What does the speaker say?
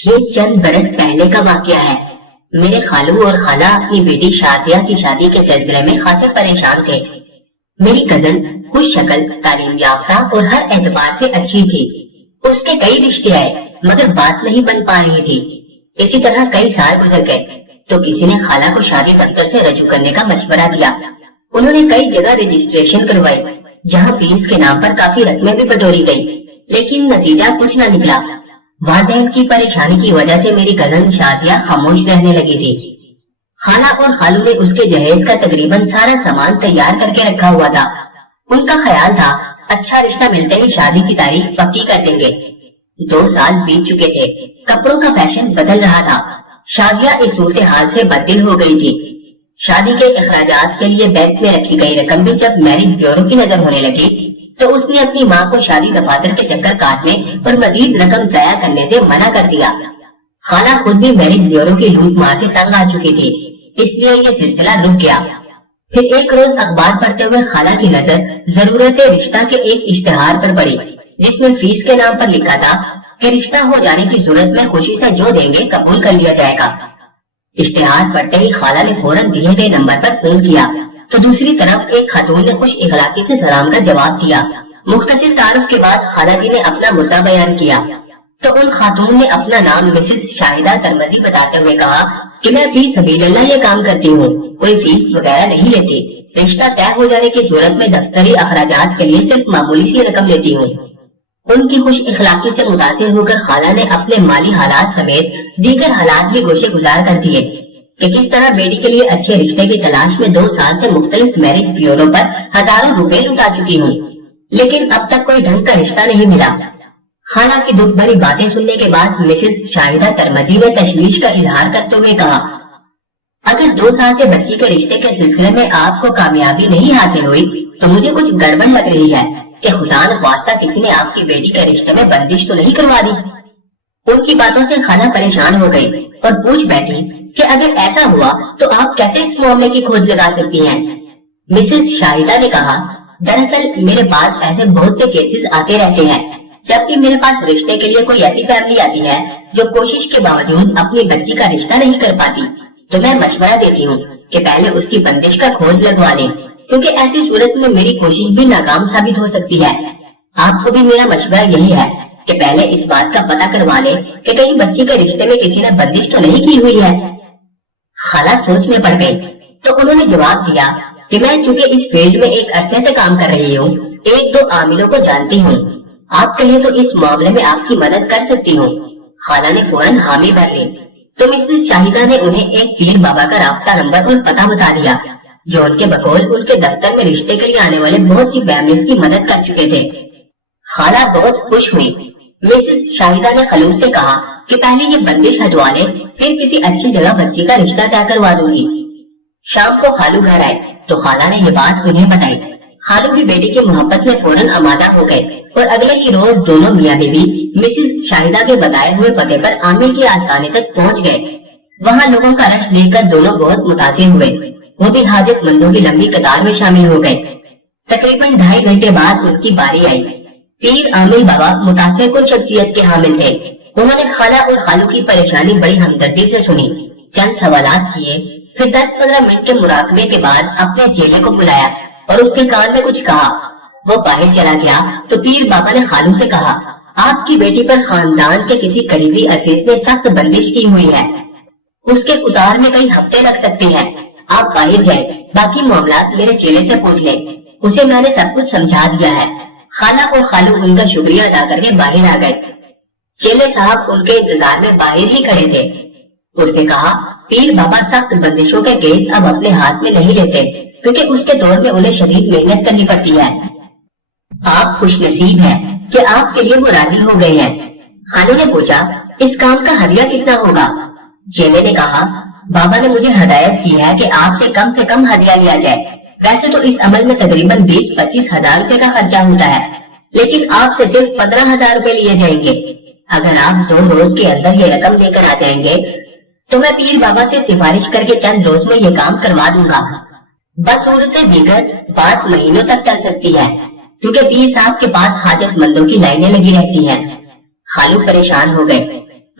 یہ چند برس پہلے کا واقعہ ہے۔ میرے خالو اور خالہ اپنی بیٹی شازیہ کی شادی کے سلسلے میں خاصے پریشان تھے۔ میری کزن خوش شکل، تعلیم یافتہ اور ہر اعتبار سے اچھی تھی۔ اس کے کئی رشتے آئے مگر بات نہیں بن پا رہی تھی۔ اسی طرح کئی سال گزر گئے تو کسی نے خالہ کو شادی دفتر سے رجوع کرنے کا مشورہ دیا۔ انہوں نے کئی جگہ رجسٹریشن کروائی جہاں فیس کے نام پر کافی رقمیں بھی بٹوری گئی، لیکن نتیجہ کچھ نہ نکلا۔ والدین کی پریشانی کی وجہ سے میری کزن شازیہ خاموش رہنے لگی تھی۔ خالہ اور خالو نے اس کے جہیز کا تقریباً سارا سامان تیار کر کے رکھا ہوا تھا۔ ان کا خیال تھا اچھا رشتہ ملتے ہی شادی کی تاریخ پکی کر دیں گے۔ 2 سال بیت چکے تھے، کپڑوں کا فیشن بدل رہا تھا۔ شازیہ اس صورتحال سے بددل ہو گئی تھی۔ شادی کے اخراجات کے لیے بینک میں رکھی گئی رقم بھی جب میرج بیورو کی نظر ہونے لگی تو اس نے اپنی ماں کو شادی دفاتر کے چکر کاٹنے اور مزید رقم ضائع کرنے سے منع کر دیا۔ خالہ خود بھی میرج بیورو کی لوٹ مار سے تنگ آ چکی تھی، اس لیے یہ سلسلہ رک گیا۔ پھر ایک روز اخبار پڑھتے ہوئے خالہ کی نظر ضرورت رشتہ کے ایک اشتہار پر پڑی جس میں فیس کے نام پر لکھا تھا کہ رشتہ ہو جانے کی صورت میں خوشی سے جو دیں گے قبول کر لیا جائے گا۔ اشتہار پڑھتے ہی خالہ نے فوراً دیے گئے نمبر پر فون کیا تو دوسری طرف ایک خاتون نے خوش اخلاقی سے سلام کا جواب دیا۔ مختصر تعارف کے بعد خالہ جی نے اپنا مدعا بیان کیا تو ان خاتون نے اپنا نام مسز شاہدہ ترمزی بتاتے ہوئے کہا کہ میں فی سبیل اللہ یہ کام کرتی ہوں، کوئی فیس وغیرہ نہیں لیتی، رشتہ طے ہو جانے کی صورت میں دفتری اخراجات کے لیے صرف معمولی سی رقم لیتی ہوں۔ ان کی خوش اخلاقی سے متاثر ہو کر خالہ نے اپنے مالی حالات سمیت دیگر حالات بھی گوشے گزار کر دیے کہ کس طرح بیٹی کے لیے اچھے رشتے کی تلاش میں 2 سال سے مختلف میرج بیورو پر ہزاروں روپے لٹا چکی ہوں، لیکن اب تک کوئی ڈھنگ کا رشتہ نہیں ملا۔ خالہ کی دکھ بھری باتیں سننے کے بعد مسز شاہدہ ترمزی نے تشویش کا اظہار کرتے ہوئے کہا، اگر 2 سال سے بچی کے رشتے کے سلسلے میں آپ کو کامیابی نہیں حاصل ہوئی تو مجھے کچھ گڑبڑ لگ رہی ہے کہ خدا نخواستہ کسی نے آپ کی بیٹی کے رشتے میں بندش تو نہیں کروا دی۔ ان کی باتوں سے خالہ پریشان ہو گئی اور پوچھ بیٹھی کہ اگر ایسا ہوا تو آپ کیسے اس معاملے کی کھوج لگا سکتی ہیں؟ مسز شاہدہ نے کہا، دراصل میرے پاس ایسے بہت سے کیسز آتے رہتے ہیں، جب بھی میرے پاس رشتے کے لیے کوئی ایسی فیملی آتی ہے جو کوشش کے باوجود اپنی بچی کا رشتہ نہیں کر پاتی تو میں مشورہ دیتی ہوں کہ پہلے اس کی بندش کا کھوج لگوا لیں، کیونکہ ایسی صورت میں میری کوشش بھی ناکام ثابت ہو سکتی ہے۔ آپ کو بھی میرا مشورہ یہی ہے کہ پہلے اس بات کا پتہ کروا لیں کہ کہیں بچی کے رشتے میں کسی نے بندش تو نہیں کی ہوئی ہے۔ خالہ سوچ میں پڑ گئی تو انہوں نے جواب دیا کہ میں چونکہ اس فیلڈ میں ایک عرصے سے کام کر رہی ہوں، 1-2 عاملوں کو جانتی ہوں، آپ کہیں تو اس معاملے میں آپ کی مدد کر سکتی ہوں۔ خالہ نے فوراً حامی بھر لی تو مسز شاہدہ نے انہیں ایک پیر بابا کا رابطہ نمبر اور پتہ بتا دیا جو ان کے بقول ان کے دفتر میں رشتے کے لیے آنے والے بہت سی فیملیز کی مدد کر چکے تھے۔ خالہ بہت خوش ہوئی۔ مسز شاہدہ نے خلوص سے کہا کہ پہلے یہ بندش ہٹوا لیں، پھر کسی اچھی جگہ بچی کا رشتہ طے کروا دوں گی۔ شام کو خالو گھر آئے تو خالہ نے یہ بات انہیں بتائی۔ خالو بھی بیٹی کی محبت میں فوراً آمادہ ہو گئے اور اگلے ہی روز دونوں میاں بیوی مسز شاہدہ کے بتائے ہوئے پتے پر عامر کے آستانے تک پہنچ گئے۔ وہاں لوگوں کا رش دیکھ کر دونوں بہت متاثر ہوئے، وہ بھی حاجت مندوں کی لمبی قطار میں شامل ہو گئے۔ تقریباً 2.5 گھنٹے بعد ان کی باری آئی۔ پیر عامر بابا متاثر کن شخصیت کے حامل تھے۔ انہوں نے خالہ اور خالو کی پریشانی بڑی ہمدردی سے سنی، چند سوالات کیے، پھر 10-15 منٹ کے مراقبے کے بعد اپنے چیلے کو بلایا اور اس کے کان میں کچھ کہا۔ وہ باہر چلا گیا تو پیر بابا نے خالو سے کہا، آپ کی بیٹی پر خاندان کے کسی قریبی عزیز نے سخت بندش کی ہوئی ہے، اس کے اتار میں کئی ہفتے لگ سکتے ہیں، آپ باہر جائیں، باقی معاملات میرے چیلے سے پوچھ لیں، اسے میں نے سب کچھ سمجھا دیا ہے۔ خالہ اور خالو ان کا شکریہ ادا کر کے باہر آ گئے۔ چیلے صاحب ان کے انتظار میں باہر ہی کھڑے تھے۔ اس نے کہا، پیر بابا سخت بندشوں کے کیس اب اپنے ہاتھ میں نہیں لیتے کیونکہ اس کے دور میں انہیں شدید محنت کرنی پڑتی ہے۔ آپ خوش نصیب ہیں کہ آپ کے لیے وہ راضی ہو گئے ہیں۔ خالو نے پوچھا، اس کام کا ہدیہ کتنا ہوگا؟ چیلے نے کہا، بابا نے مجھے ہدایت کی ہے کہ آپ سے کم ہدیہ لیا جائے، ویسے تو اس عمل میں تقریباً 20-25 ہزار روپے کا خرچہ ہوتا ہے، لیکن آپ سے صرف 15,000 روپے لیے جائیں گے۔ اگر آپ 2 روز کے اندر یہ رقم لے کر آ جائیں گے تو میں پیر بابا سے سفارش کر کے چند روز میں یہ کام کروا دوں گا۔ بصورت دیگر بات مہینوں تک چل سکتی ہے کیونکہ پیر صاحب کے پاس حاجت مندوں کی لائنیں لگی رہتی ہیں۔ خالو پریشان ہو گئے۔